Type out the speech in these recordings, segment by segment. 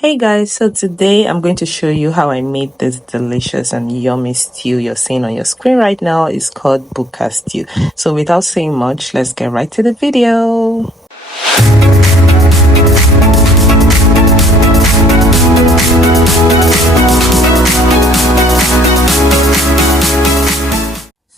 Hey guys, so today I'm going to show you how I made this delicious and yummy stew you're seeing on your screen right now. It's called Bukka stew. So without saying much, let's get right to the video.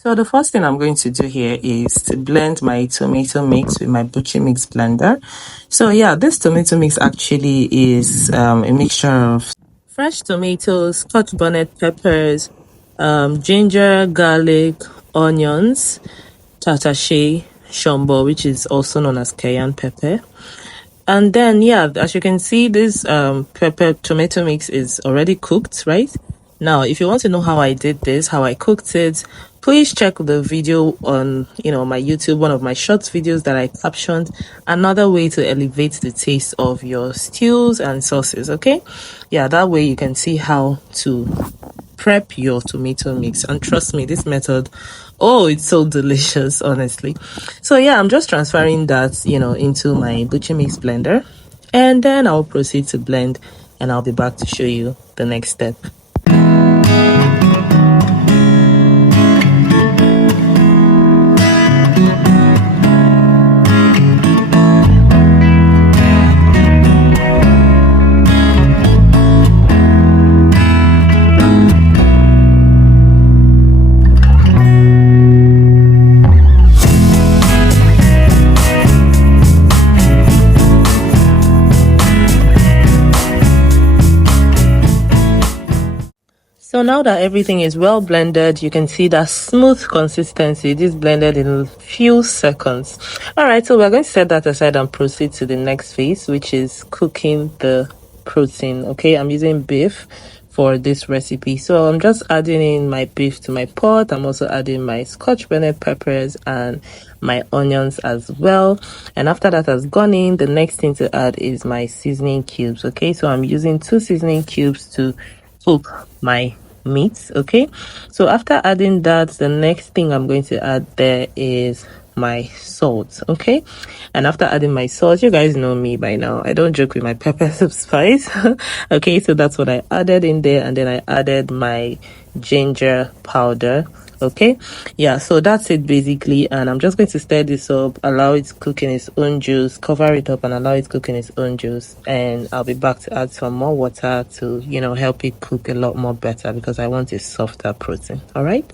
So the first thing I'm going to do here is to blend my tomato mix with my butcher mix blender. So yeah, this tomato mix actually is a mixture of fresh tomatoes, Scotch bonnet peppers, ginger, garlic, onions, Tatashe, Shombo, which is also known as cayenne pepper. And then, yeah, as you can see, this pepper tomato mix is already cooked, right? Now, if you want to know how I did this, how I cooked it, please check the video on, my YouTube, one of my short videos that I captioned, another way to elevate the taste of your stews and sauces, okay? Yeah, that way you can see how to prep your tomato mix, and trust me, this method, oh, it's so delicious, honestly. So yeah, I'm just transferring that into my butcher mix blender, and then I'll proceed to blend, and I'll be back to show you the next step. So now that everything is well blended, you can see that smooth consistency. This blended in a few seconds. All right, so we're going to set that aside and proceed to the next phase, which is cooking the protein. Okay, I'm using beef for this recipe. So I'm just adding in my beef to my pot. I'm also adding my Scotch bonnet peppers and my onions as well. And after that has gone in, the next thing to add is my seasoning cubes. Okay, so I'm using 2 seasoning cubes to cook my meat. Okay, so after adding that, the next thing I'm going to add there is my salt. Okay, and after adding my salt, you guys know me by now, I don't joke with my pepper soup spice. Okay, so that's what I added in there, and then I added my ginger powder. Okay, yeah, so that's it basically, and I'm just going to stir this up, allow it to cook in its own juice, cover it up and allow it to cook in its own juice, and I'll be back to add some more water to help it cook a lot more better, because I want a softer protein. All right.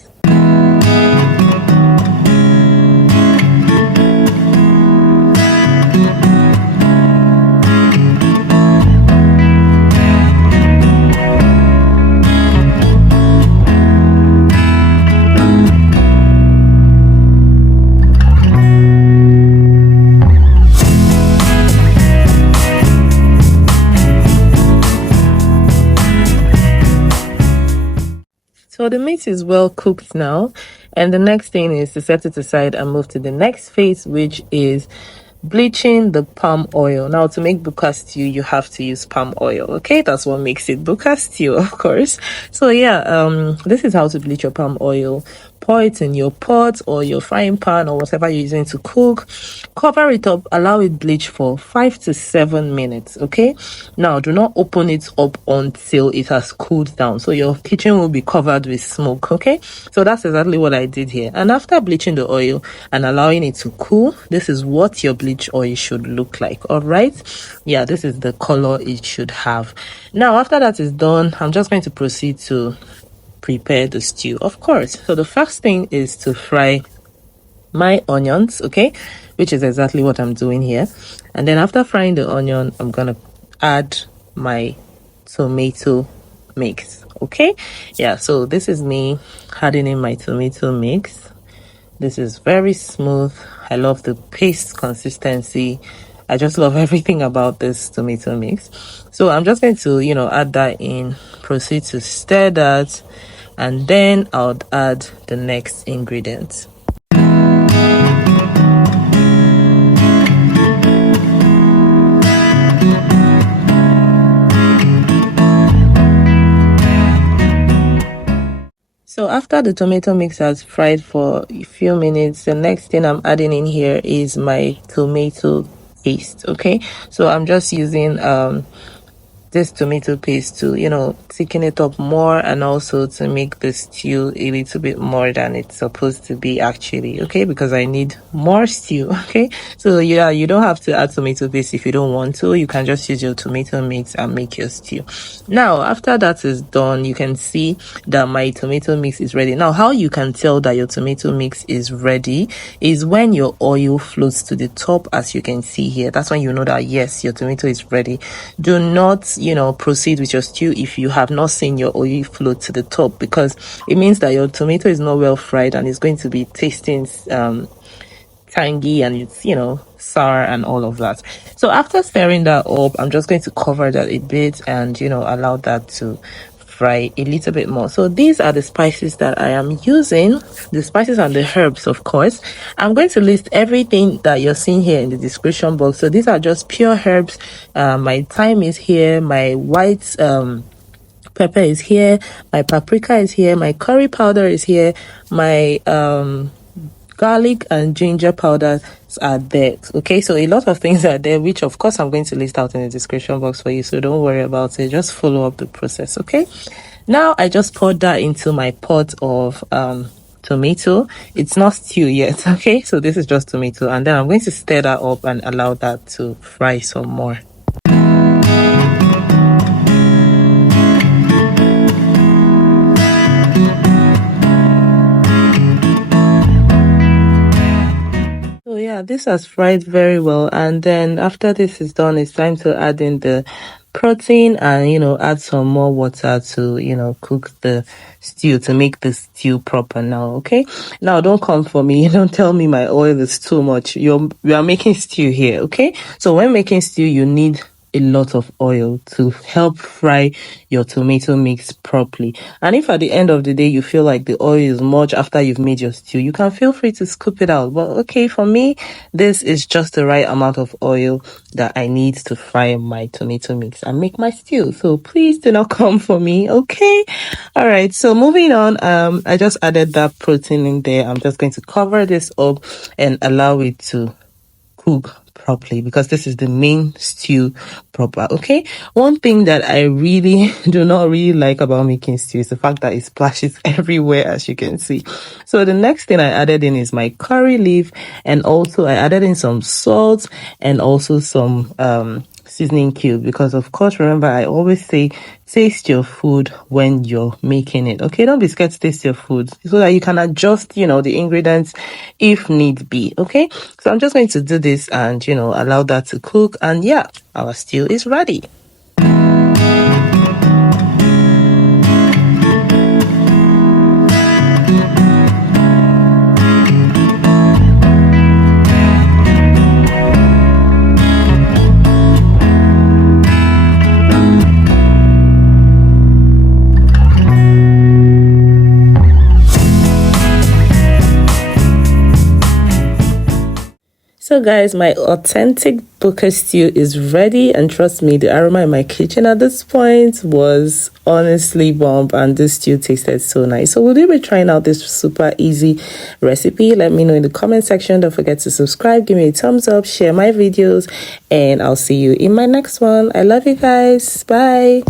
So the meat is well cooked now, and the next thing is to set it aside and move to the next phase, which is bleaching the palm oil. Now, to make Bukka stew, you have to use palm oil. Okay, that's what makes it Bukka stew, of course. So yeah, this is how to bleach your palm oil. Pour it in your pot or your frying pan or whatever you're using to cook. Cover it up, allow it bleach for 5 to 7 minutes. Okay, now do not open it up until it has cooled down, so your kitchen will be covered with smoke. Okay, so that's exactly what I did here. And after bleaching the oil and allowing it to cool, this is what your bleach oil should look like. All right, yeah, this is the color it should have. Now after that is done, I'm just going to proceed to prepare the stew, of course. So the first thing is to fry my onions, okay, which is exactly what I'm doing here. And then after frying the onion, I'm gonna add my tomato mix. Okay, yeah, so this is me adding in my tomato mix. This is very smooth. I love the paste consistency. I just love everything about this tomato mix. So I'm just going to add that in, proceed to stir that, and then I'll add the next ingredient. So after the tomato mix has fried for a few minutes, the next thing I'm adding in here is my tomato paste. Okay, so I'm just using this tomato paste to, you know, thicken it up more, and also to make the stew a little bit more than it's supposed to be actually, okay, because I need more stew. Okay, so yeah, you don't have to add tomato paste if you don't want to. You can just use your tomato mix and make your stew. Now after that is done, you can see that my tomato mix is ready. Now how you can tell that your tomato mix is ready is when your oil floats to the top, as you can see here. That's when you know that yes, your tomato is ready. Do not, you know, proceed with your stew if you have not seen your oil float to the top, because it means that your tomato is not well fried and it's going to be tasting tangy, and it's, you know, sour and all of that. So after stirring that up, I'm just going to cover that a bit and, you know, allow that to fry a little bit more. So these are the spices that I am using, the spices and the herbs, of course. I'm going to list everything that you're seeing here in the description box. So these are just pure herbs. My thyme is here, my white pepper is here, my paprika is here, my curry powder is here, my garlic and ginger powders are there. Okay, so a lot of things are there, which of course I'm going to list out in the description box for you, so don't worry about it, just follow up the process. Okay, now I just poured that into my pot of tomato. It's not stew yet. Okay, so this is just tomato, and then I'm going to stir that up and allow that to fry some more. Yeah, this has fried very well, and then after this is done, it's time to add in the protein and, you know, add some more water to, you know, cook the stew, to make the stew proper now. Okay, now don't come for me, don't tell me my oil is too much. We are making stew here. Okay, so when making stew, you need a lot of oil to help fry your tomato mix properly. And if at the end of the day you feel like the oil is much after you've made your stew, you can feel free to scoop it out. But okay, for me, this is just the right amount of oil that I need to fry my tomato mix and make my stew. So please do not come for me. Okay, all right, so moving on, I just added that protein in there. I'm just going to cover this up and allow it to cook properly, because this is the main stew proper. Okay, one thing that I really do not really like about making stew is the fact that it splashes everywhere, as you can see. So the next thing I added in is my curry leaf, and also I added in some salt and also some seasoning cube, because of course, remember, I always say taste your food when you're making it. Okay, don't be scared to taste your food, so that you can adjust, you know, the ingredients if need be. Okay, so I'm just going to do this and, you know, allow that to cook, and yeah, our stew is ready. So guys, my authentic Bukka stew is ready, and trust me, the aroma in my kitchen at this point was honestly bomb, and this stew tasted so nice. So will you be trying out this super easy recipe? Let me know in the comment section. Don't forget to subscribe, give me a thumbs up, share my videos, and I'll see you in my next one. I love you guys. Bye.